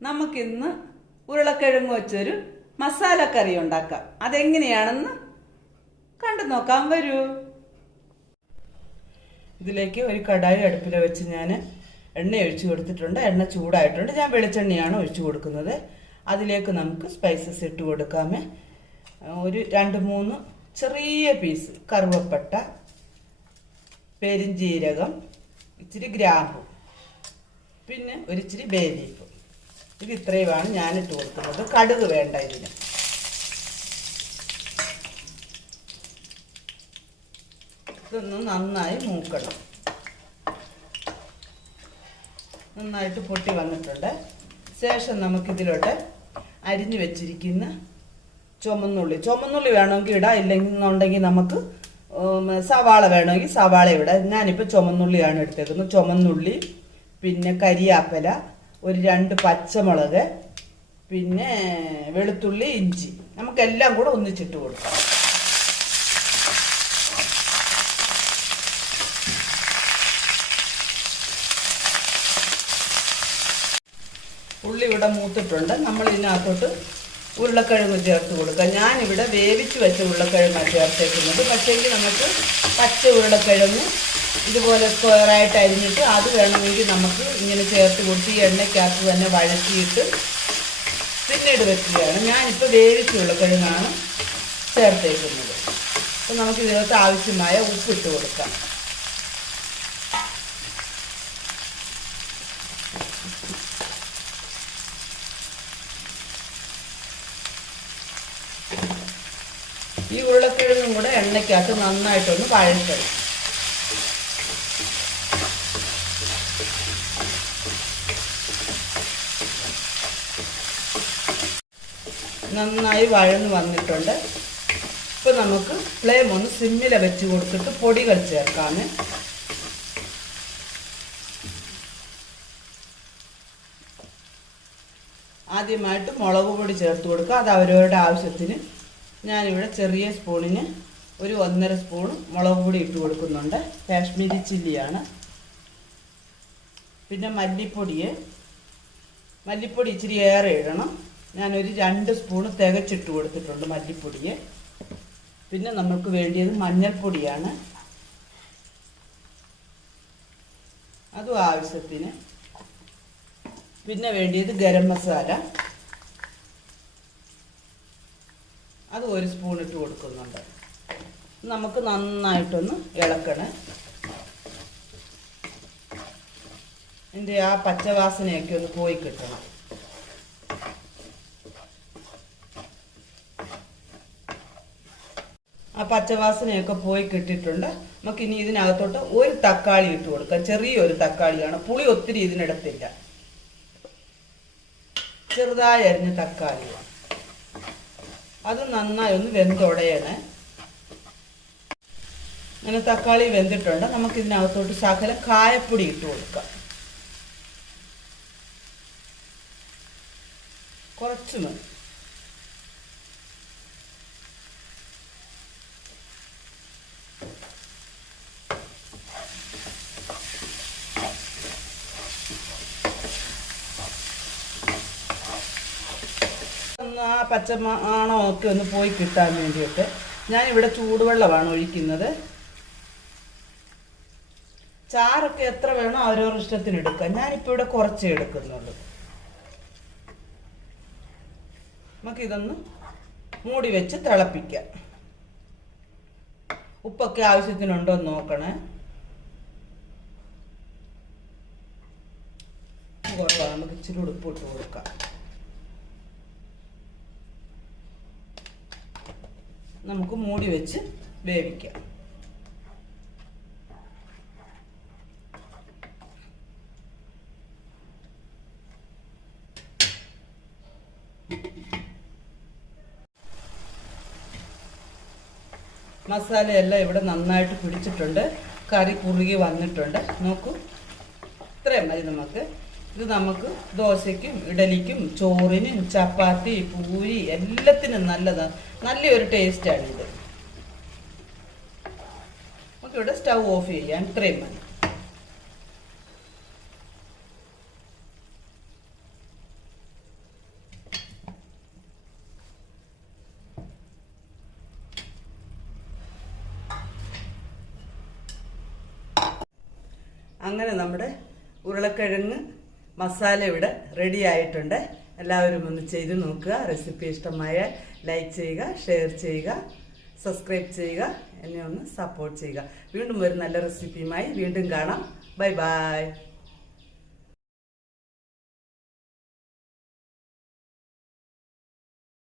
നമുക്കിന്ന് ഉരുളക്കിഴങ്ങ് വെച്ചൊരു മസാലക്കറി ഉണ്ടാക്കാം. അതെങ്ങനെയാണെന്ന് കണ്ടു നോക്കാൻ വരൂ. ഇതിലേക്ക് ഒരു കടായി അടുപ്പിൽ വെച്ച് ഞാൻ എണ്ണ ഒഴിച്ചു കൊടുത്തിട്ടുണ്ട്. എണ്ണ ചൂടായിട്ടുണ്ട്. ഞാൻ വെളിച്ചെണ്ണയാണ് ഒഴിച്ചു കൊടുക്കുന്നത്. അതിലേക്ക് നമുക്ക് സ്പൈസസ് ഇട്ട് കൊടുക്കാമേ. ഒരു രണ്ട് മൂന്ന് ചെറിയ പീസ് കറുവപ്പട്ട പെരിഞ്ജീരകം ഇച്ചിരി ഗ്രാമ്പു പിന്നെ ഒരിച്ചിരി ബേ ലീഫ് ഇത് ഇത്രയുമാണ് ഞാനിട്ട് കൊടുക്കുന്നത്. കടുക് വേണ്ട ഇതിന്. ഇതൊന്ന് നന്നായി മൂക്കണം. നന്നായിട്ട് പൊട്ടി വന്നിട്ടുണ്ട്. ശേഷം നമുക്കിതിലോട്ട് അരിഞ്ഞു വെച്ചിരിക്കുന്ന ചുമന്നുള്ളി. ചുമന്നുള്ളി വേണമെങ്കിൽ ഇടാം. ഇല്ലെന്നുണ്ടെങ്കിൽ നമുക്ക് സവാള വേണമെങ്കിൽ സവാള ഇടാം. ഞാനിപ്പോൾ ചുമന്നുള്ളിയാണ് എടുത്തേക്കുന്നത്. ചുമന്നുള്ളി പിന്നെ കരിയാപ്പല ഒരു രണ്ട് പച്ചമുളക് പിന്നെ വെളുത്തുള്ളി ഇഞ്ചി. നമുക്കെല്ലാം കൂടെ ഒന്നിച്ചിട്ട് കൊടുക്കാം. ഉള്ളി ഇവിടെ മൂത്തിട്ടുണ്ട്. നമ്മൾ ഇതിനകത്തോട്ട് ഉരുളക്കിഴങ്ങ് ചേർത്ത് കൊടുക്കുക ഞാനിവിടെ വേവിച്ച് വെച്ച ഉരുളക്കിഴങ്ങാണ് ചേർത്തേക്കുന്നത്. പക്ഷേ നമുക്ക് പച്ച ഉരുളക്കിഴങ്ങ് ഇതുപോലെ സ്ക്വയറായിട്ട് അരിഞ്ഞിട്ട് അത് വേണമെങ്കിൽ നമുക്ക് ഇങ്ങനെ ചേർത്ത് കൊടുത്ത് ഈ എണ്ണയ്ക്കകത്ത് തന്നെ വഴറ്റിയിട്ട് പിന്നീട് വെക്കുകയാണ്. ഞാനിപ്പോൾ വേവിച്ചുള്ള ഉരുളക്കിഴങ്ങാണ് ചേർത്തേക്കുന്നത്. അപ്പോൾ നമുക്ക് ഇതിനകത്ത് ആവശ്യമായ ഉപ്പിട്ട് കൊടുക്കാം. ഈ ഉരുളക്കിഴങ്ങും കൂടെ എണ്ണയ്ക്കകത്ത് നന്നായിട്ടൊന്ന് വഴറ്റണം. നന്നായി വഴന്ന് വന്നിട്ടുണ്ട്. ഇപ്പൊ നമുക്ക് ഫ്ലെയിം ഒന്ന് സിമ്മിൽ വെച്ച് കൊടുത്തിട്ട് പൊടികൾ ചേർക്കാമേ ആദ്യമായിട്ട് മുളക് പൊടി ചേർത്ത് കൊടുക്കുക. അത് അവരവരുടെ ആവശ്യത്തിന് ഞാനിവിടെ ചെറിയ സ്പൂണിന് ഒരു ഒന്നര സ്പൂൺ മുളക് പൊടി ഇട്ട് കൊടുക്കുന്നുണ്ട്. കാശ്മീരി ചില്ലിയാണ്. പിന്നെ മല്ലിപ്പൊടിയെ മല്ലിപ്പൊടി ഇച്ചിരി ഏറെ ഇടണം. ഞാനൊരു രണ്ട് സ്പൂണ് തികച്ചിട്ട് കൊടുത്തിട്ടുണ്ട് മല്ലിപ്പൊടി പിന്നെ നമുക്ക് വേണ്ടിയത് മഞ്ഞൾപ്പൊടിയാണ്. അതും ആവശ്യത്തിന്. പിന്നെ വേണ്ടിയത് ഗരം മസാല. അത് ഒരു സ്പൂൺ ഇട്ട് കൊടുക്കുന്നുണ്ട്. നമുക്ക് നന്നായിട്ടൊന്ന് ഇളക്കണേ. ഇതിന്റെ ആ പച്ചവാസനയൊക്കെ ഒന്ന് പോയി കിട്ടണം. ആ പച്ചവാസനയൊക്കെ പോയി കിട്ടിയിട്ടുണ്ട്. നമുക്ക് ഇനി ഇതിനകത്തോട്ട് ഒരു തക്കാളി ഇട്ട് കൊടുക്കാം. ചെറിയൊരു തക്കാളിയാണ്. പുളി ഒത്തിരി ഇതിനിടത്തില്ല ചെറുതായി അരിഞ്ഞ തക്കാളി അത് നന്നായി ഒന്ന് വെന്തുടയണേ. അങ്ങനെ തക്കാളി വെന്തിട്ടുണ്ട്. നമുക്ക് ഇതിനകത്തോട്ട് ശകല കായപ്പൊടി ഇട്ട് കൊടുക്കാം. കുറച്ച് മതി. ഒന്ന് ആ പച്ച ഒക്കെ ഒന്ന് പോയി കിട്ടാൻ വേണ്ടിയിട്ട് ഞാനിവിടെ ചൂടുവെള്ളമാണ് ഒഴിക്കുന്നത്. ചാറൊക്കെ എത്ര വേണോ അവരവരുടെ ഇഷ്ടത്തിന് എടുക്കാം. ഞാനിപ്പോൾ ഇവിടെ കുറച്ചേ എടുക്കുന്നുള്ളൂ. നമുക്കിതൊന്ന് മൂടി വെച്ച് തിളപ്പിക്കാം. ഉപ്പൊക്കെ ആവശ്യത്തിനുണ്ടോ എന്ന് നോക്കണേ. കുറവാണ് നമുക്ക് ഇച്ചിരി ഉടുപ്പ് ഇട്ട് കൊടുക്കാം. നമുക്ക് മൂടി വെച്ച് വേവിക്കാം. മസാലയെല്ലാം ഇവിടെ നന്നായിട്ട് പിടിച്ചിട്ടുണ്ട്. കറി കുറുകി വന്നിട്ടുണ്ട്. നോക്കൂ. ഇത്രയും മതി നമുക്ക്. ഇത് നമുക്ക് ദോശയ്ക്കും ഇഡലിക്കും ചോറിനും ചപ്പാത്തി പൂരി എല്ലാത്തിനും നല്ലതാണ് നല്ലൊരു ടേസ്റ്റാണ് ഇത് നമുക്കിവിടെ സ്റ്റൗ ഓഫ് ചെയ്യാൻ ഇത്രയും മതി. അങ്ങനെ നമ്മുടെ ഉരുളക്കിഴങ്ങ് മസാല ഇവിടെ റെഡി ആയിട്ടുണ്ട്. എല്ലാവരും ഒന്ന് ചെയ്ത് നോക്കുക. റെസിപ്പി ഇഷ്ടമായ ലൈക്ക് ചെയ്യുക ഷെയർ ചെയ്യുക സബ്സ്ക്രൈബ് ചെയ്യുക എന്നെ ഒന്ന് സപ്പോർട്ട് ചെയ്യുക. വീണ്ടും ഒരു നല്ല റെസിപ്പിയുമായി വീണ്ടും കാണാം. Bye bye